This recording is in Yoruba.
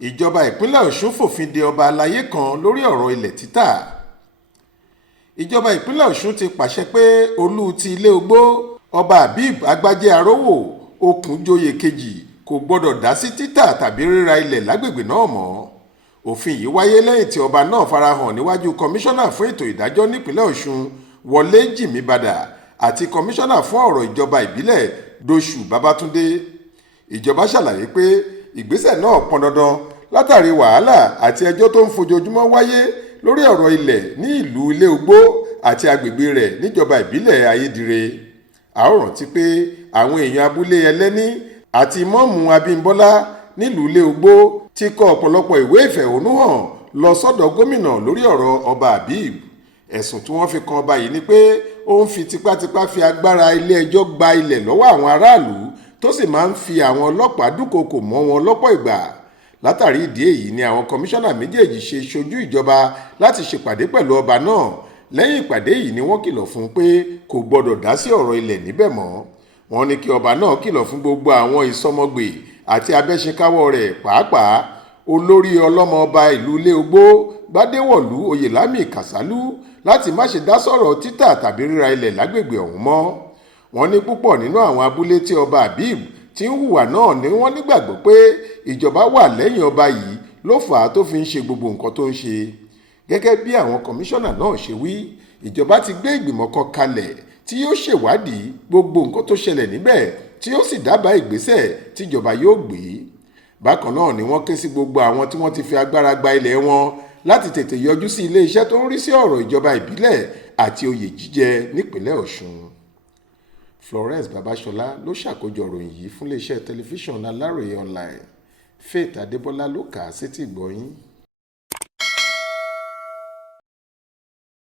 Ìjọba ìpínlẹ̀ Ọ̀ṣun fòfin de ọba Alaye kan lórí ọ̀rọ̀ ilẹ̀ títà. Ìjọba ìpínlẹ̀ Ọ̀ṣun ti pàṣẹ pé olú ti ilé ogbó ọba Habib Agbájé Arówò Òkúnjoyè kejì kò gbọdọ̀ dá sí títà tàbí ríra ilẹ̀ lágbègbè náà mọ́. Òfin yìí wáyé lẹ́yìn tí ọba náà farahàn níwájú kọmíṣánná fún ètò ìdájọ́ nípínlẹ̀ Ọ̀ṣun Wọlé Jìmíbadà àti kọmíṣánná fún ọ̀rọ̀ ìjọba ìbílẹ̀ Dóṣù Babátúndé. Ìjọba ṣàlàyé pé ìgbésẹ̀ náà pọn dandan látàrí wàhálà àti ẹjọ́ tó ń fojoojúmọ́ wáyé lórí ọ̀rọ̀ ilẹ̀ ní ìlú ilé ogbó àti agbègbè rẹ̀ níjọba ìbílẹ̀ Ayédire. A ó rántí pé àwọn èèyàn abúlé Ẹlẹ́ní àti mọ́ọ̀mù Abímbọ́lá nílùú ilé ogbó ti kọ ọ̀pọ̀lọpọ̀ ìwé ìfẹ̀hónúhàn lọ sọ́dọ̀ gómìnà lórí ọ̀rọ̀ ọba Habib. Ẹ̀sùn tí wọ́n fi kan ọba yìí ni pé ó ń fi tipátipá fi agbára ilé ẹjọ́ gba ilẹ̀ lọ́wọ́ àwọn aráàlú tó sì máa ń fi àwọn ọlọ́pàá dúnkokò mọ́ wọn lọ́pọ̀ ìgbà. Látàrí ìdí èyí ni àwọn kọmíṣánná méjèèjì ṣe ṣojú ìjọba láti ṣèpàdé pẹ̀lú ọba náà. Lẹ́yìn ìpàdé yìí ni wọ́n kìlọ̀ fún un pé kò gbọdọ̀ dá sí ọ̀rọ̀ ilẹ̀ níbẹ̀ mọ́. Wọ́n ní kí ọba náà kìlọ̀ fún gbogbo àwọn ìsọmọgbè àti abẹ́ṣekáwọ́ rẹ̀, pàápàá olórí ọlọ́mọ ọba ìlú ilé ogbó Gbádéwọ̀lú Oyèlámì Kàsálú láti má ṣe dá sọ̀rọ̀ títà tàbí ríra ilẹ̀ lágbègbè ọ̀hún mọ́. Wọ́n ní púpọ̀ nínú àwọn abúlé tí ọba Habib tí ń hùwà náà ni wọ́n nígbàgbọ́ pé ìjọba wà lẹ́yìn ọba yìí ló fà á tó fi ń ṣe gbogbo nǹkan tó ń ṣe. Gẹ́gẹ́ bí àwọn kọmíṣánná náà ṣe wí, ìjọba ti gbé ìgbìmọ̀ kan kalẹ̀ tí yóò ṣèwádìí gbogbo nǹkan tó ṣẹlẹ̀ níbẹ̀ tí yóò sì dábàá ìgbésẹ̀ tíjọba yóò gbé. Bákan náà ni wọ́n ké sí gbogbo àwọn tí wọ́n ti fi agbára gba ilẹ̀ wọn láti tètè yọjú sí ilé iṣẹ́ tó ń rí sí ọ̀rọ̀ ìjọba ìbílẹ̀ àti oyè jíjẹ nípínlẹ̀ Ọ̀ṣun. Florence Babasola ló ṣàkójọ ìròyìn yìí fún iléeṣẹ́ tẹlifíṣàn Aláròye online. Faith Adébọ́lá ló kà á sétí ìgbọ́ yín.